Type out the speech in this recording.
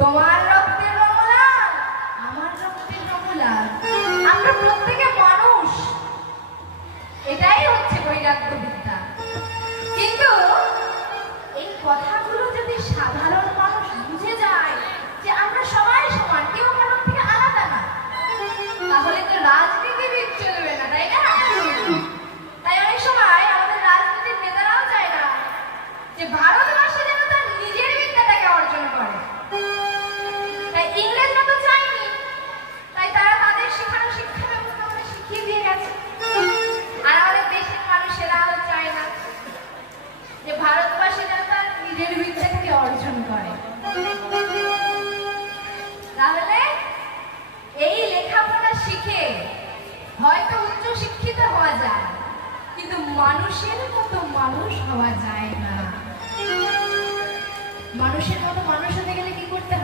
তোমার রক্তের রমলান, আমার রক্তের রমলান, আমরা প্রত্যেকে মানুষ, এটাই হচ্ছে বৈরাগ্য বিদ্যা। কিন্তু এই কথাগুলো যদি সাধারণ মানুষ বুঝে যায় যে আমরা সবাই সমান, কেউ কারোর থেকে আলাদা না, তাহলে তো রাজনীতিবিদ চলবে না, তাই না? তাই অনেক সময় আমাদের রাজনীতির নেতারাও চায় না যে ভারতবর্ষে যেন তার নিজের বিদ্যাটাকে অর্জন করে। তাই ইংরেজরা তো চায়নি, তাই তারা তাদের শেখানো শিক্ষা ব্যবস্থা আমাদের শিখিয়ে দিয়ে গেছে। আর আমাদের দেশের মানুষেরাও চায় না যে ভারতবর্ষে যেন তার নিজের বিদ্যাটাকে অর্জন করে। তাহলে এই লেখাপড়া শিখে হয়তো উচ্চ শিক্ষিত হওয়া যায়, কিন্তু মানুষের মতো মানুষ হওয়া যায় না। মানুষের মতো মানুষ